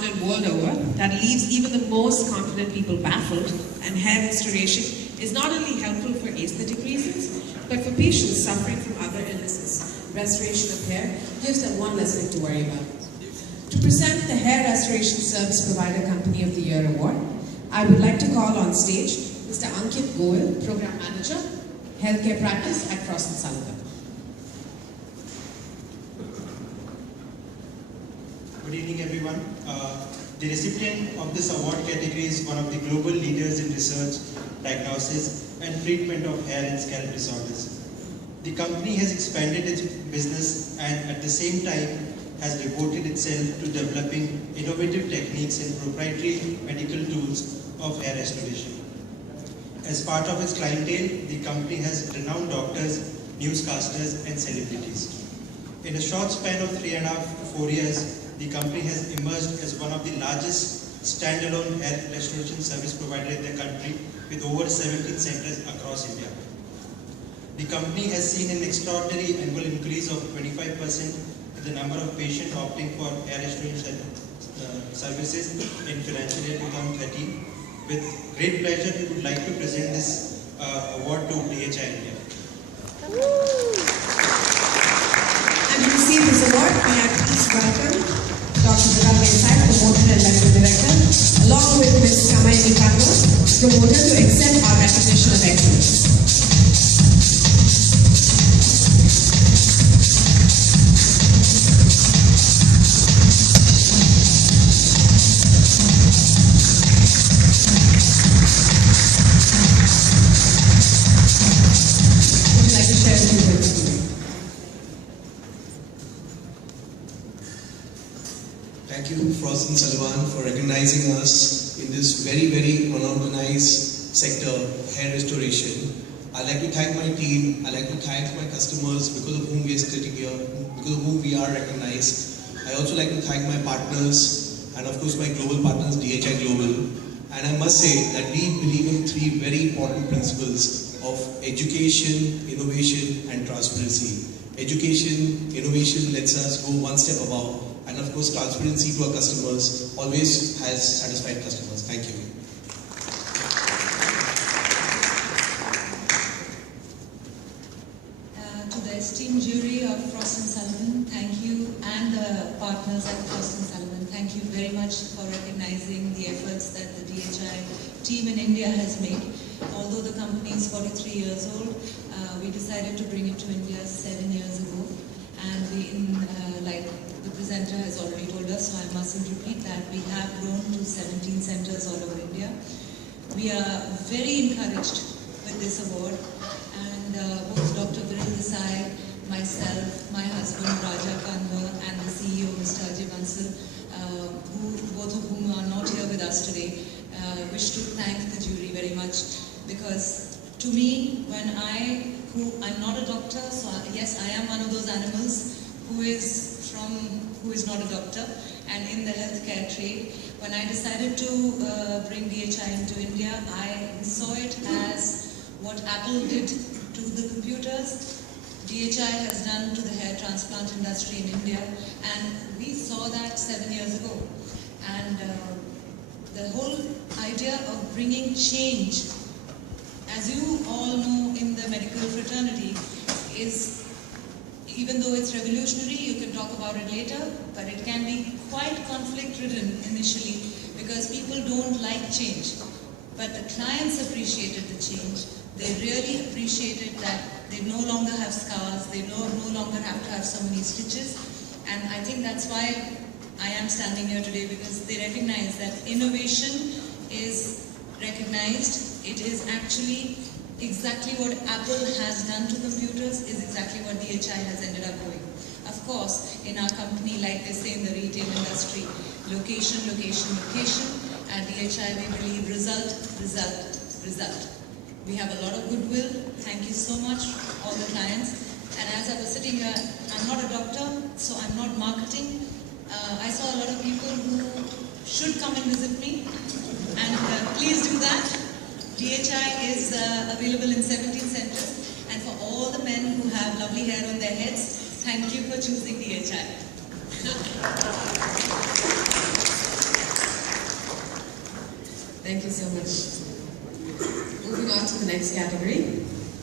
phenomenon world over that leaves even the most confident people baffled, and hair restoration is not only helpful for aesthetic reasons, but for patients suffering from other illnesses. Restoration of hair gives them one less thing to worry about. To present the Hair Restoration Service Provider Company of the Year Award, I would like to call on stage Mr. Ankit Goel, Program Manager, Healthcare Practice at Frost & Sullivan. Good evening, everyone. The recipient of this award category is one of the global leaders in research, diagnosis, and treatment of hair and scalp disorders. The company has expanded its business and at the same time has devoted itself to developing innovative techniques and proprietary medical tools of hair restoration. As part of its clientele, the company has renowned doctors, newscasters, and celebrities. In a short span of 3.5 to 4 years, the company has emerged as one of the largest standalone hair restoration service provider in the country with over 17 centers across India. The company has seen an extraordinary annual increase of 25% in the number of patients opting for hair restoration services in financial year 2013. With great pleasure, we would like to present this award to DHI India. And to receive this award, may I please welcome Dr. Desai, Promoter and Medical Director, along with Ms. Kamayani Kato, Promoter, to accept our recognition of excellence. Would you like to share a few words with me? Thank you, Frost & Sullivan, for recognizing us in this very, very unorganized sector, hair restoration. I'd like to thank my team. I'd like to thank my customers because of whom we are sitting here, because of whom we are recognized. I also like to thank my partners and of course my global partners, DHI Global. And I must say that we believe in three very important principles of education, innovation, and transparency. Education, innovation lets us go one step above. And of course, transparency to our customers always has satisfied customers. Thank you. To the esteemed jury of Frost & Sullivan, thank you, and the partners at Frost & Sullivan, thank you very much for recognizing the efforts that the DHI team in India has made. Although the company is 43 years old, we decided to bring it to India 7 years ago, and like the presenter has already told us, so I mustn't repeat that. We have grown to 17 centers all over India. We are very encouraged with this award, and both Dr. Desai, myself, my husband Raja Kanwar, and the CEO Mr. Ajay Bansal, both of whom are not here with us today, wish to thank the jury very much, because to me, I'm not a doctor, so yes, I am one of those animals who is not a doctor, and in the healthcare trade. When I decided to bring DHI into India, I saw it as what Apple did to the computers, DHI has done to the hair transplant industry in India, and we saw that 7 years ago. And the whole idea of bringing change, as you all know in the medical fraternity, is, even though it's revolutionary, you can talk about it later, but it can be quite conflict-ridden initially because people don't like change. But the clients appreciated the change. They really appreciated that they no longer have scars, they no longer have to have so many stitches. And I think that's why I am standing here today, because they recognize that innovation is recognized. It is actually exactly what Apple has done to computers is exactly what DHI has ended up doing. Of course, in our company, like they say in the retail industry, location, location, location. At DHI, we believe result, result, result. We have a lot of goodwill. Thank you so much, all the clients. And as I was sitting here, I'm not a doctor, so I'm not marketing. I saw a lot of people who should come and visit me, and please do that. DHI is available in 17 centers, and for all the men who have lovely hair on their heads, thank you for choosing DHI. Thank you so much. Moving on to the next category.